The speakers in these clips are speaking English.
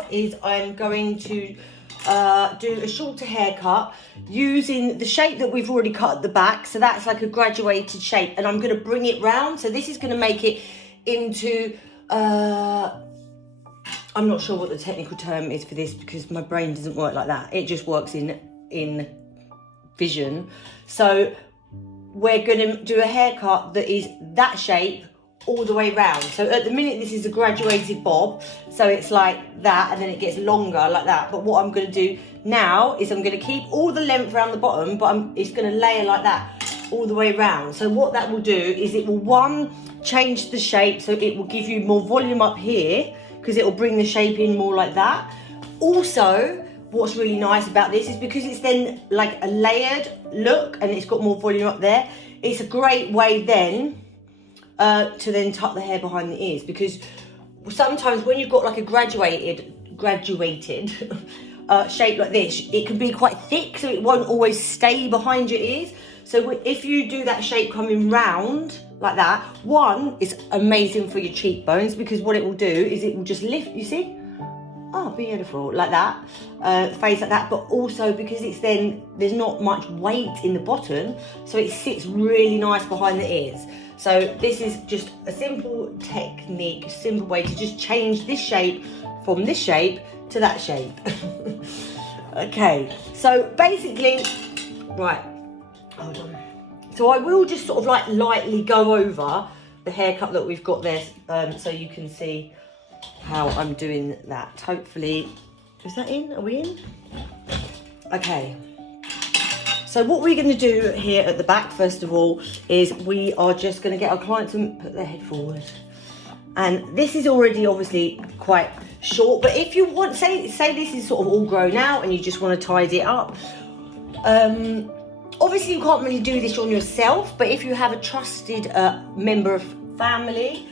now is I'm going to do a shorter haircut using the shape that we've already cut at the back. So that's like a graduated shape, and I'm going to bring it round. So this is going to make it into, I'm not sure what the technical term is for this because my brain doesn't work like that. It just works in vision. So we're going to do a haircut that is that shape all the way round. So at the minute this is a graduated bob, so it's like that, and then it gets longer like that. But what I'm going to do now is I'm going to keep all the length around the bottom, but it's going to layer like that all the way round. So what that will do is it will, one, change the shape, so it will give you more volume up here because it will bring the shape in more like that. Also, what's really nice about this is because it's then like a layered look and it's got more volume up there, it's a great way then to then tuck the hair behind the ears, because sometimes when you've got like a graduated shape like this, it can be quite thick, so it won't always stay behind your ears. So if you do that shape coming round like that, one, it's amazing for your cheekbones, because what it will do is it will just lift, you see? Oh, beautiful, like that, face like that. But also because it's then, there's not much weight in the bottom, so it sits really nice behind the ears. So this is just a simple technique, a simple way to just change this shape from this shape to that shape. Okay, so basically, right, hold on. So I will just sort of like lightly go over the haircut that we've got there, so you can see how I'm doing that. Hopefully, is that in? Are we in? Okay. So what we're going to do here at the back, first of all, is we are just going to get our client to put their head forward. And this is already obviously quite short, but if you want, say this is sort of all grown out and you just want to tidy it up, obviously you can't really do this on yourself, but if you have a trusted member of family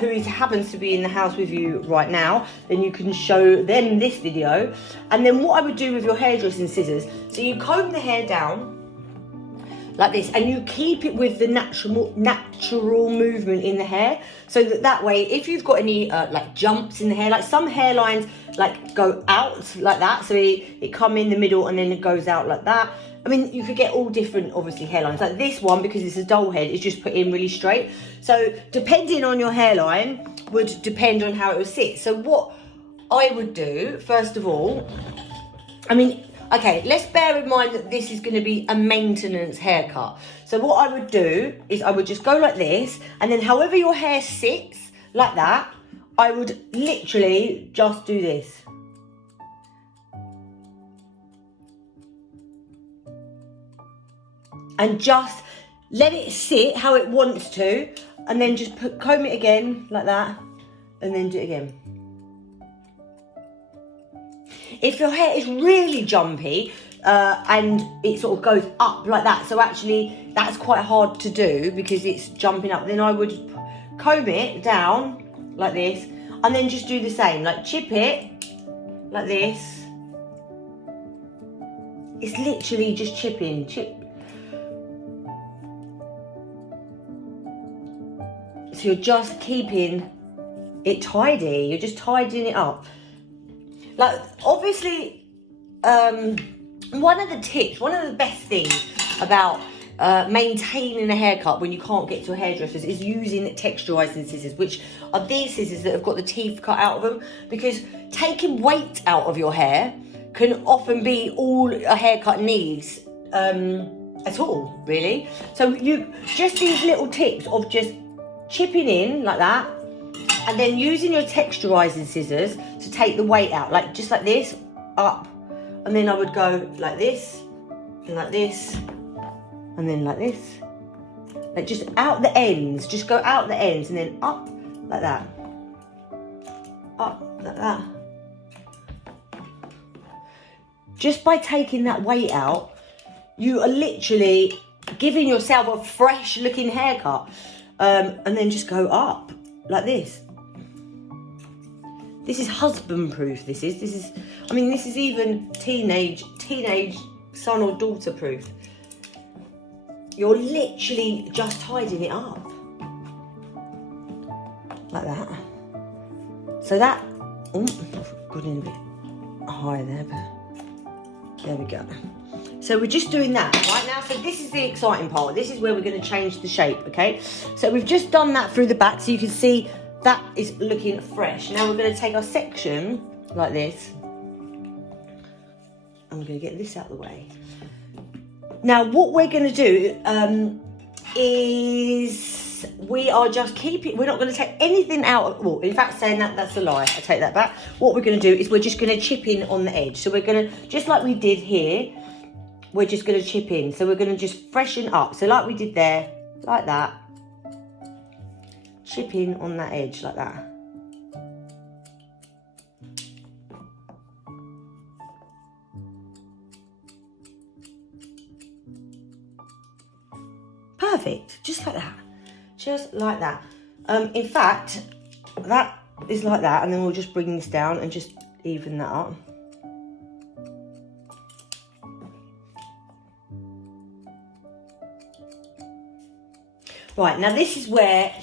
who happens to be in the house with you right now, then you can show them this video. And then what I would do with your hairdressing scissors, so you comb the hair down like this, and you keep it with the natural movement in the hair, so that way, if you've got any like jumps in the hair, like some hairlines like go out like that, so it come in the middle and then it goes out like that. I mean, you could get all different, obviously, hairlines. Like this one, because it's a doll head, is just put in really straight. So depending on your hairline would depend on how it would sit. So what I would do, first of all, I mean, okay, let's bear in mind that this is going to be a maintenance haircut. So what I would do is I would just go like this, and then however your hair sits, like that, I would literally just do this. And just let it sit how it wants to, and then just comb it again like that, and then do it again. If your hair is really jumpy and it sort of goes up like that, so actually that's quite hard to do because it's jumping up, then I would comb it down like this, and then just do the same, like chip it like this. It's literally just chipping, chip. So you're just keeping it tidy, you're just tidying it up. Like, obviously, one of the best things about maintaining a haircut when you can't get to a hairdresser's is using texturizing scissors, which are these scissors that have got the teeth cut out of them, because taking weight out of your hair can often be all a haircut needs at all, really. So you just these little tips of just chipping in like that, and then using your texturizing scissors to take the weight out, like just like this, up, and then I would go like this, and like this, and then like this, like just out the ends, just go out the ends, and then up like that, up like that. Just by taking that weight out, you are literally giving yourself a fresh looking haircut. And then just go up like this. This is husband proof. This is I mean, this is even teenage son or daughter proof. You're literally just tidying it up like that. So that got in a bit high there, but there we go. So we're just doing that right now. So this is the exciting part. This is where we're going to change the shape, okay? So we've just done that through the back, so you can see that is looking fresh. Now we're going to take our section like this, and we're going to get this out of the way. Now what we're going to do is we are just keeping, we're not going to take anything out. Well, in fact, saying that, that's a lie. I take that back. What we're going to do is we're just going to chip in on the edge. So we're going to, just like we did here, we're just going to chip in. So we're going to just freshen up. So like we did there, like that. Chip in on that edge like that. Perfect, just like that. Just like that. In fact, that is like that, and then we'll just bring this down and just even that up. Right, now this is where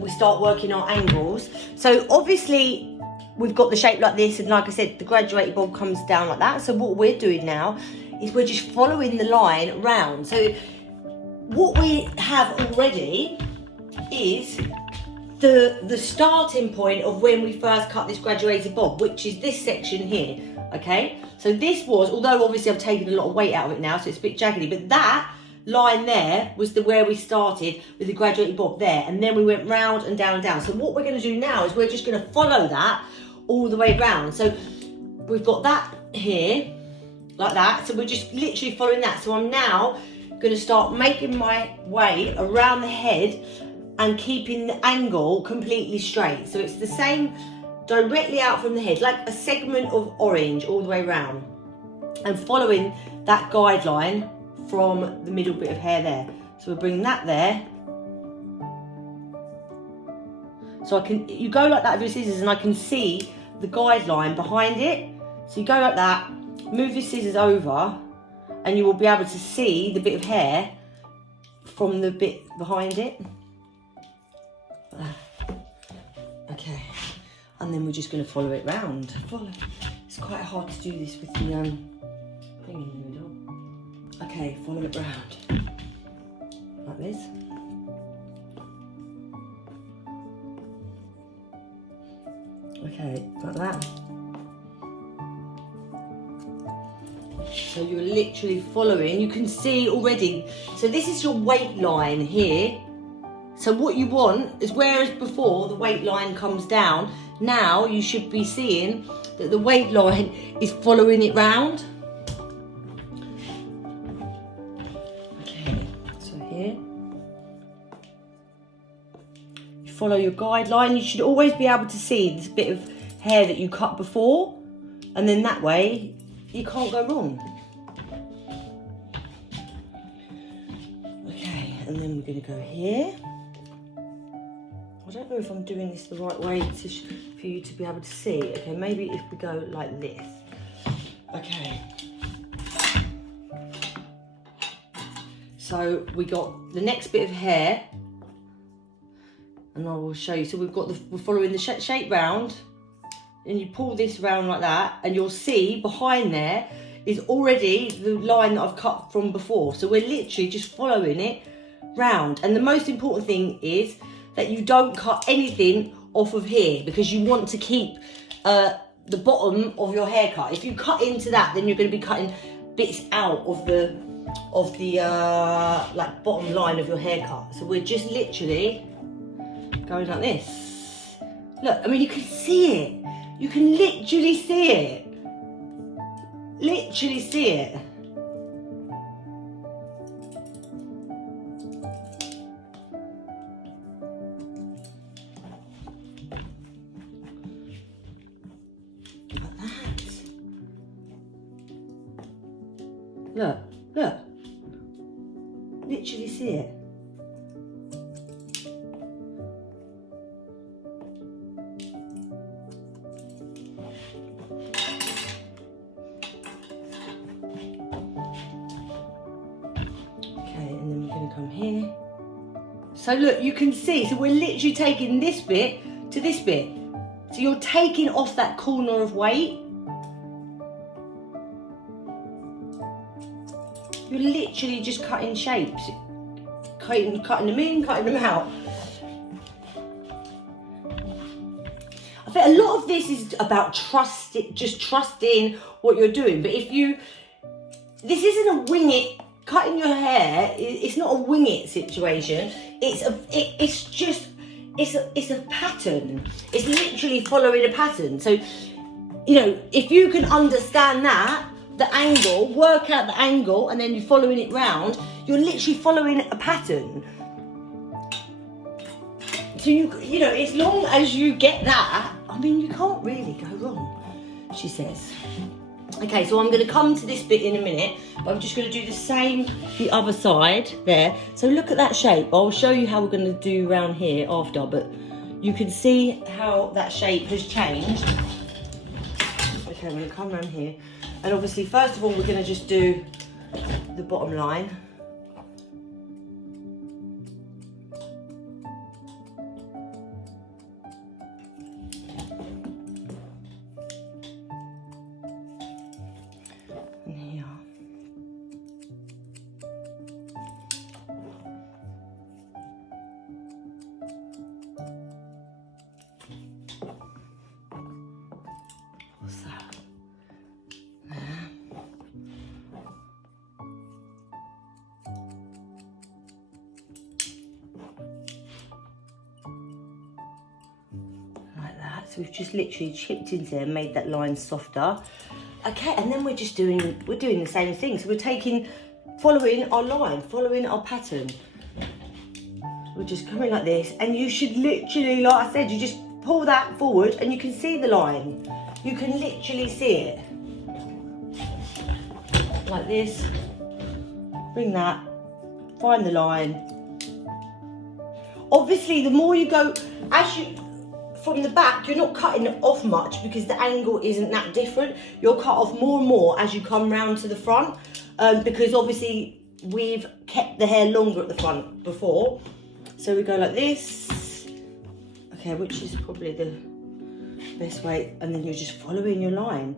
we start working our angles. So obviously we've got the shape like this, and like I said, the graduated bob comes down like that. So what we're doing now is we're just following the line round. So what we have already is the starting point of when we first cut this graduated bob, which is this section here, okay? So this was, although obviously I've taken a lot of weight out of it now, so it's a bit jaggedy, but that line there was where we started with the graduated bob there, and then we went round and down and down. So what we're going to do now is we're just going to follow that all the way round. So we've got that here, like that, so we're just literally following that. So I'm now going to start making my way around the head and keeping the angle completely straight. So it's the same directly out from the head, like a segment of orange all the way around, and following that guideline from the middle bit of hair there. So we'll bring that there. So you go like that with your scissors, and I can see the guideline behind it. So you go like that, move your scissors over, and you will be able to see the bit of hair from the bit behind it. Okay, and then we're just going to follow it round. It's quite hard to do this with the thing in the middle. Okay, follow it round like this. Okay, like that. So you're literally following, you can see already. So this is your weight line here. So what you want is, whereas before the weight line comes down, now you should be seeing that the weight line is following it round. Okay, so here. You follow your guideline. You should always be able to see this bit of hair that you cut before, and then that way you can't go wrong. Okay, and then we're going to go here. I don't know if I'm doing this the right way for you to be able to see. Okay, maybe if we go like this. Okay. So we got the next bit of hair, and I will show you. So we're following the shape round, and you pull this round like that, and you'll see behind there is already the line that I've cut from before. So we're literally just following it round. And the most important thing is that you don't cut anything off of here, because you want to keep the bottom of your haircut. If you cut into that, then you're going to be cutting bits out of the like bottom line of your haircut. So we're just literally going like this. Look, I mean, you can see it. You can literally see it. Literally see it. Look, look. Literally see it. Okay, and then we're going to come here. So look, you can see, so we're literally taking this bit to this bit. So you're taking off that corner of weight. You're literally just cutting shapes. Cutting them in, cutting them out. I think a lot of this is about just trusting what you're doing. But this isn't a wing it, cutting your hair, it's not a wing it situation. It's a pattern. It's literally following a pattern. So, you know, if you can understand that, the angle, work out the angle, and then you're following it round, you're literally following a pattern. So you know, as long as you get that, I mean, you can't really go wrong, she says. Okay, so I'm going to come to this bit in a minute, but I'm just going to do the same the other side there. So look at that shape. I'll show you how we're going to do around here after, but you can see how that shape has changed. Okay, I'm going to come around here. And obviously, first of all, we're going to just do the bottom line. And here. What's that? So we've just literally chipped into there and made that line softer. Okay, and then we're doing the same thing. So we're following our line, following our pattern. We're just coming like this, and you should literally, like I said, you just pull that forward and you can see the line. You can literally see it. Like this. Bring that, find the line. Obviously, the more you go, from the back, you're not cutting it off much because the angle isn't that different. You'll cut off more and more as you come round to the front, because obviously we've kept the hair longer at the front before. So we go like this, okay, which is probably the best way, and then you're just following your line.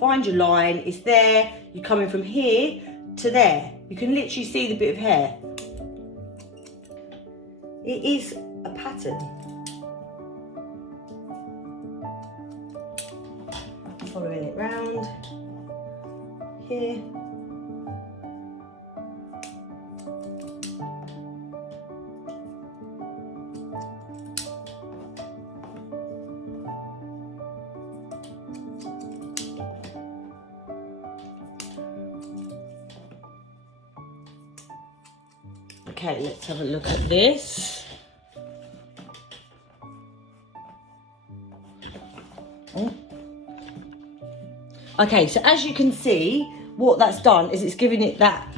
Find your line, it's there, you're coming from here to there. You can literally see the bit of hair. It is a pattern. Following it round here. Okay, let's have a look at this. Oh. Okay, so as you can see, what that's done is it's giving it that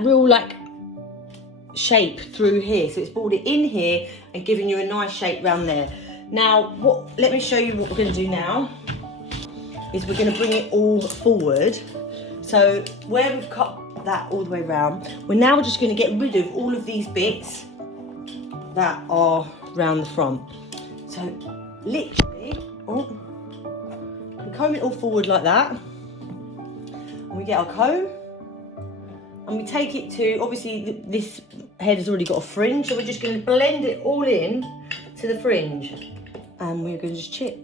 real like shape through here. So it's brought it in here and giving you a nice shape round there. Now, let me show you what we're going to do now. Is we're going to bring it all forward. So where we've cut that all the way round, we're now just going to get rid of all of these bits that are round the front. So literally, we comb it all forward like that, and we get our comb and we take it to, obviously this head has already got a fringe, so we're just going to blend it all in to the fringe, and we're going to just chip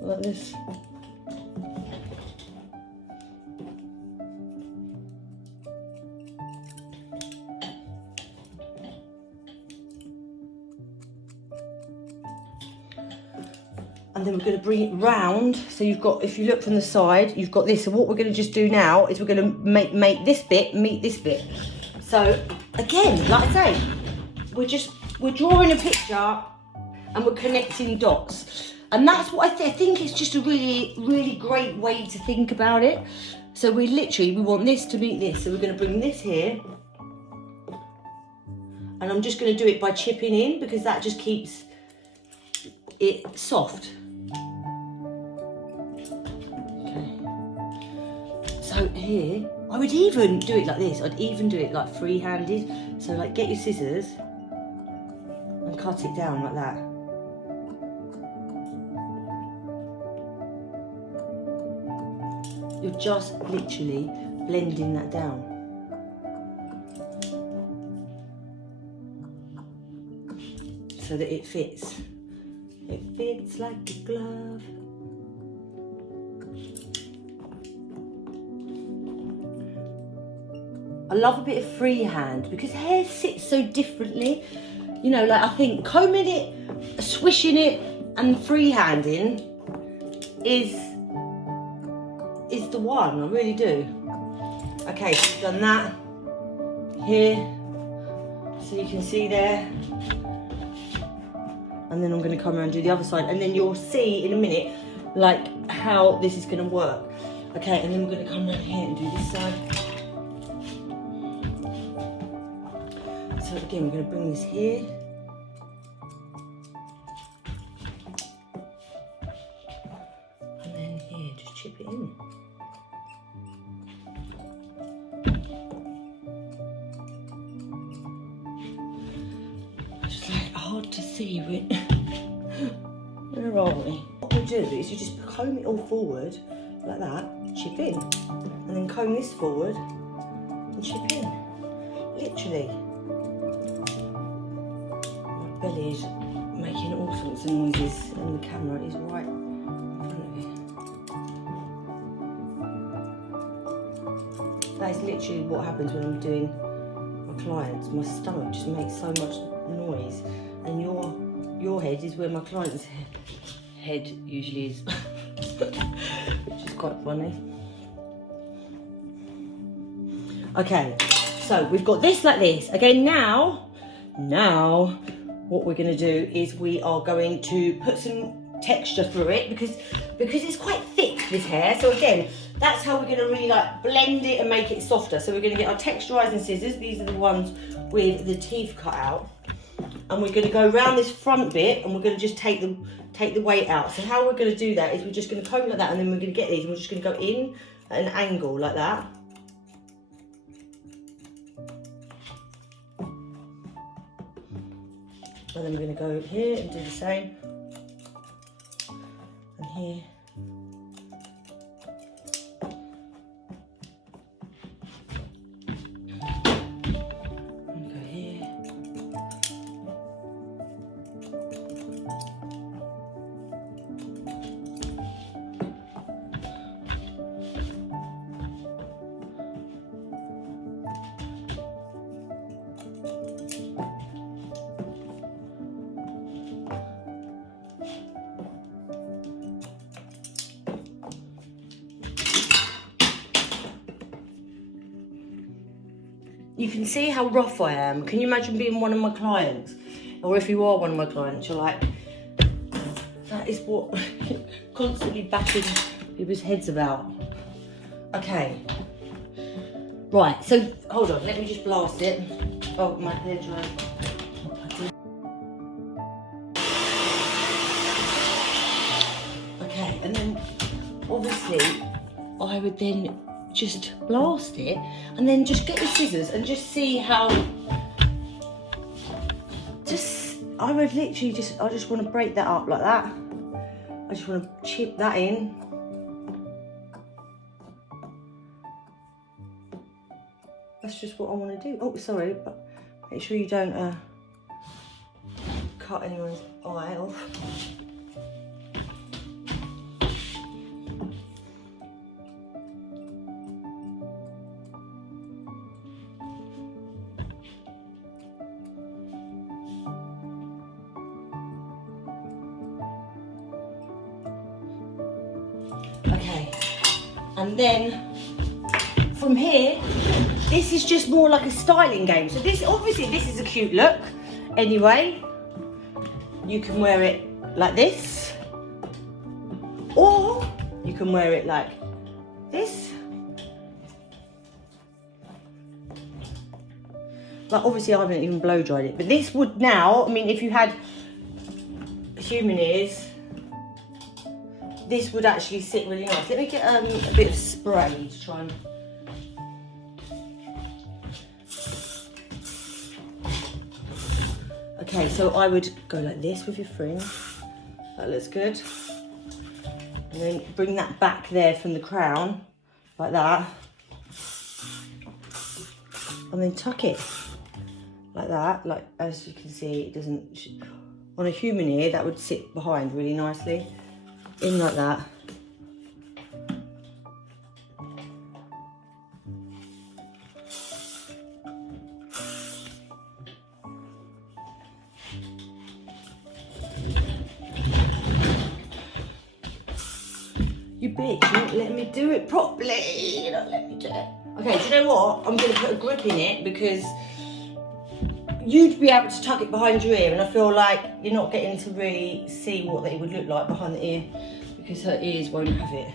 like this. And then we're going to bring it round. So you've got, if you look from the side, you've got this. So what we're going to just do now is we're going to make this bit meet this bit. So again, like I say, we're drawing a picture and we're connecting dots. And that's what I think is just a really, really great way to think about it. So we want this to meet this. So we're going to bring this here. And I'm just going to do it by chipping in because that just keeps it soft. So here, I would even do it like this. I'd even do it like free-handed. So like get your scissors and cut it down like that. You're just literally blending that down. So that it fits. It fits like a glove. I love a bit of freehand because hair sits so differently. You know, like I think combing it, swishing it, and freehanding is the one. I really do. Okay, so I've done that here, so you can see there. And then I'm going to come around and do the other side, and then you'll see in a minute like how this is going to work. Okay, and then we're going to come around here and do this side. So again, we're going to bring this here. And then here, just chip it in. It's like hard to see, but where are we? What we'll do is you just comb it all forward like that, chip in. And then comb this forward and chip in. Literally. Belly is making all sorts of noises and the camera is right in front of you. That is literally what happens when I'm doing my clients. My stomach just makes so much noise, and your head is where my client's head usually is, which is quite funny. Okay, so we've got this like this. Okay, now what we're going to do is we are going to put some texture through it because it's quite thick, this hair. So again, that's how we're going to really like blend it and make it softer. So we're going to get our texturizing scissors. These are the ones with the teeth cut out, and we're going to go around this front bit, and we're going to just take the weight out. So how we're going to do that is we're just going to comb like that, and then we're going to get these, and we're just going to go in at an angle like that. And then we're going to go here and do the same. And here. And go here. You can see how rough I am. Can you imagine being one of my clients? Or if you are one of my clients, you're like, that is what constantly bashing people's heads about. Okay. Right, so hold on, let me just blast it. Oh, my hair dry. Okay, and then obviously I would then just blast it, and then just get the scissors and just see how. I would literally I just want to break that up like that. I just want to chip that in. That's just what I want to do. Oh, sorry, but make sure you don't cut anyone's eye off. Okay, and then from here, this is just more like a styling game. So this, obviously this is a cute look. Anyway, you can wear it like this, or you can wear it like this. Like obviously I haven't even blow dried it, but this would now, I mean, if you had human ears, this would actually sit really nice. Let me get a bit of spray to try and. Okay, so I would go like this with your fringe. That looks good. And then bring that back there from the crown, like that. And then tuck it like that. Like, as you can see, it doesn't, on a human ear, that would sit behind really nicely. In like that. You bitch, you're not letting me do it properly. You're not letting me do it. Okay, do you know what? I'm going to put a grip in it because you'd be able to tuck it behind your ear, and I feel like you're not getting to really see what it would look like behind the ear because her ears won't have it.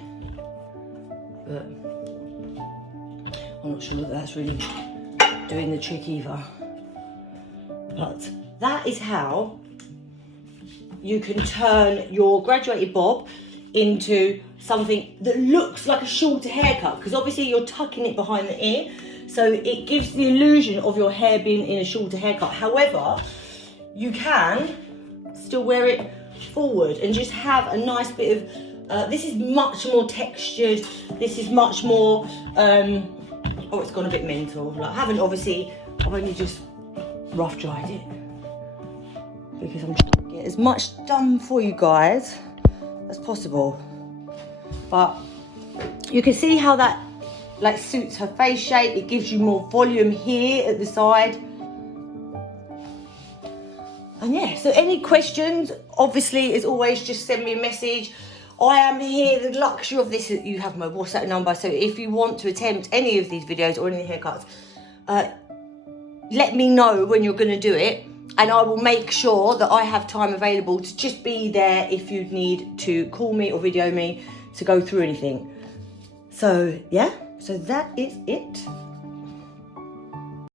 But I'm not sure that that's really doing the trick either. But that is how you can turn your graduated bob into something that looks like a shorter haircut, because obviously you're tucking it behind the ear, so it gives the illusion of your hair being in a shorter haircut. However, you can still wear it forward and just have a nice bit of, this is much more textured, this is much more, oh, it's gone a bit mental. Like, I've only just rough dried it because I'm trying to get as much done for you guys as possible. But you can see how that like suits her face shape. It gives you more volume here at the side. And yeah, so any questions, obviously, as always, just send me a message. I am here, the luxury of this is you have my WhatsApp number, so if you want to attempt any of these videos or any haircuts, let me know when you're going to do it, and I will make sure that I have time available to just be there if you need to call me or video me to go through anything. So yeah, so that is it.